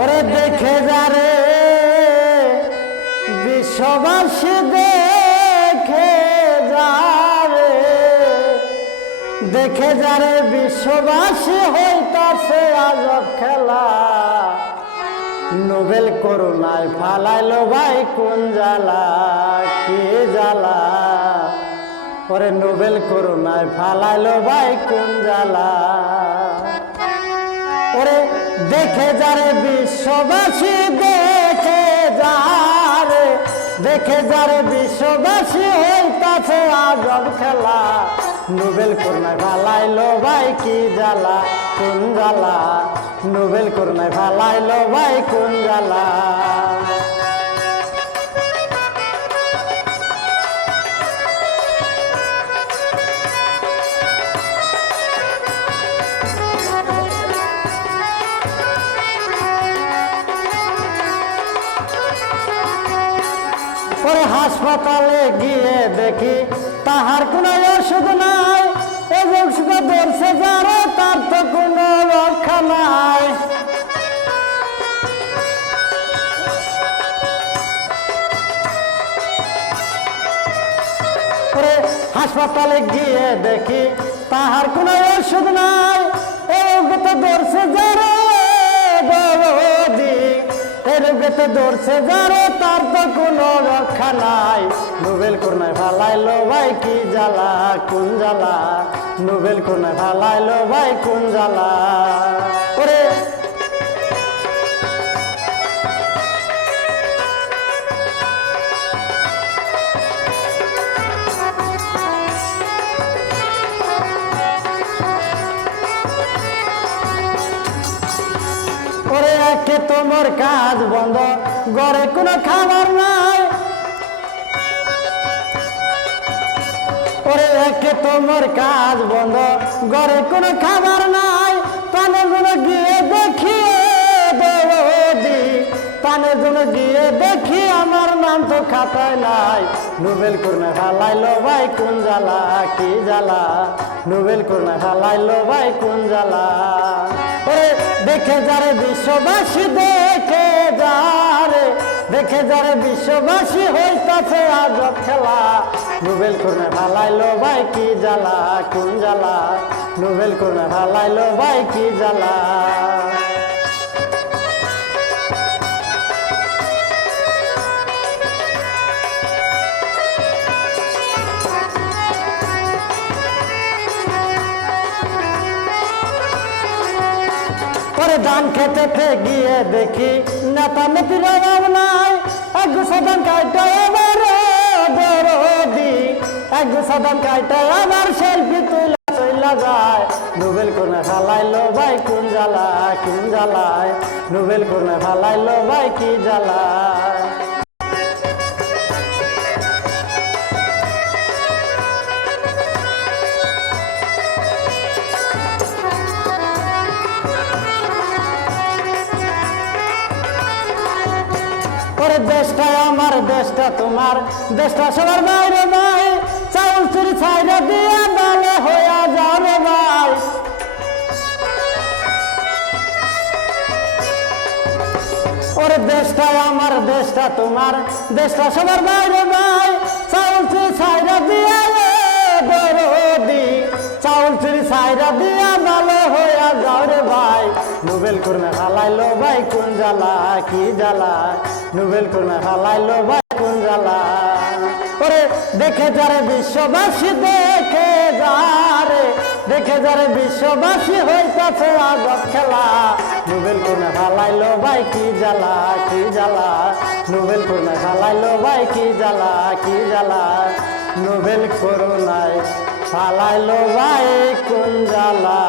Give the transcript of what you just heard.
ওরে দেখে যারে বিশ্ববাসী দেখে যারে দেখে যারে বিশ্ববাসী হইতাছে আজব খেলা। নোবেল করুণায় ফালাইলো ভাই কোন জ্বালা, কে জ্বালা। ওরে নোবেল করুণায় ফালাইলো ভাই কোন জ্বালা। ওরে দেখে যারে বিশ্ববাসী, দেখে যারে দেখে যারে বিশ্ববাসী হইতাছে আজব খেলা। নোবেল করুণায় ভালাইলো ভাই কি জ্বালা, কোন জ্বালা? নোবেল করুণায় ভালাইলো ভাই কোন জ্বালা? ওরে হাসপাতালে গিয়ে দেখি, তাহার কোনো ওষুধ নাই। এই ওষুধ ধরছে যারে তার তো কোনো রক্ষা নাই। হাসপাতালে গিয়ে দেখি, তাহার কোনো ওষুধ নাই। এই রোগতে ধরছে যারে এই রোগতে ধরছে যারে, তার তো কোনো রক্ষা নাই। নোবেল কোনায় ভালাইলো ভাই, কি জ্বালা, কোন জ্বালা? নোবেল কোনায় ভালাইলো ভাই, কোন জ্বালা? ওরে একে তোমার কাজ বন্ধ। ঘরে কোনো খাবার নাই। ওরে একে তোমার কাজ বন্ধ। ঘরে কোনো খাবার নাই। পানে গুলো গিয়ে দেখি দি। পানে গুলো গিয়ে দেখি নাম তো খাতায় নাই নোবেল করোনা ফালাইলো ভাই, কোন জ্বালা? কি জ্বালা? নোবেল করোনা ফালাইলো ভাই, কোন জ্বালা? ওরে, দেখে যারে বিশ্ববাসী, দেখে যারে। দেখে যারে বিশ্ববাসী হইতাছে আজব খেলা। নোবেল করোনা ফালাইলো ভাই, কি জ্বালা? কোন নোবেল করোনা ফালাইলো ভাই, কি জ্বালা? পরে ধান খেতে গিয়ে দেখি নেতা অভাব নাই এক সাধান কাইটা আমার দরদি এক সাধান কাইটা আমার সেলফি তুলে চইলা যায় নোবেল কোনে ফালাইলো ভাই কোন জ্বালায় কোন জ্বালায় নোবেল কোনে ফালাইলো ভাই কি জ্বালায় ওরে দেশটা আমার, দেশটা তোমার, দেশটা সবার বাইরে ভাই। চাউল চুরি ছাইরে দিয়ে ডালে হইয়া রে ভাই। ওরে দেশটা আমার, দেশটা তোমার, দেশটা সবার বাইরে ভাই। চাউল চুরি ছাইরে দিয়ে দরদি চাউল চুরি ছাইরা দিয়া ভাই নোবেল করনা খালাইলো ভাই কোন জ্বালা, কি জ্বালা? নোবেল করনা খালাইলো ভাই কোন জ্বালা? ওরে, দেখে যারে বিশ্ববাসী, দেখে যারে দেখে যারে বিশ্ববাসী হইতাছে আগত খেলা। নোবেল করনা খালাইলো ভাই কি জ্বালা কি জ্বালা? নোবেল করনা খালাইলো ভাই কি জ্বালা কি জ্বালা? নোবেল করোনায় ফালাইলো ভাই কোন জ্বালা?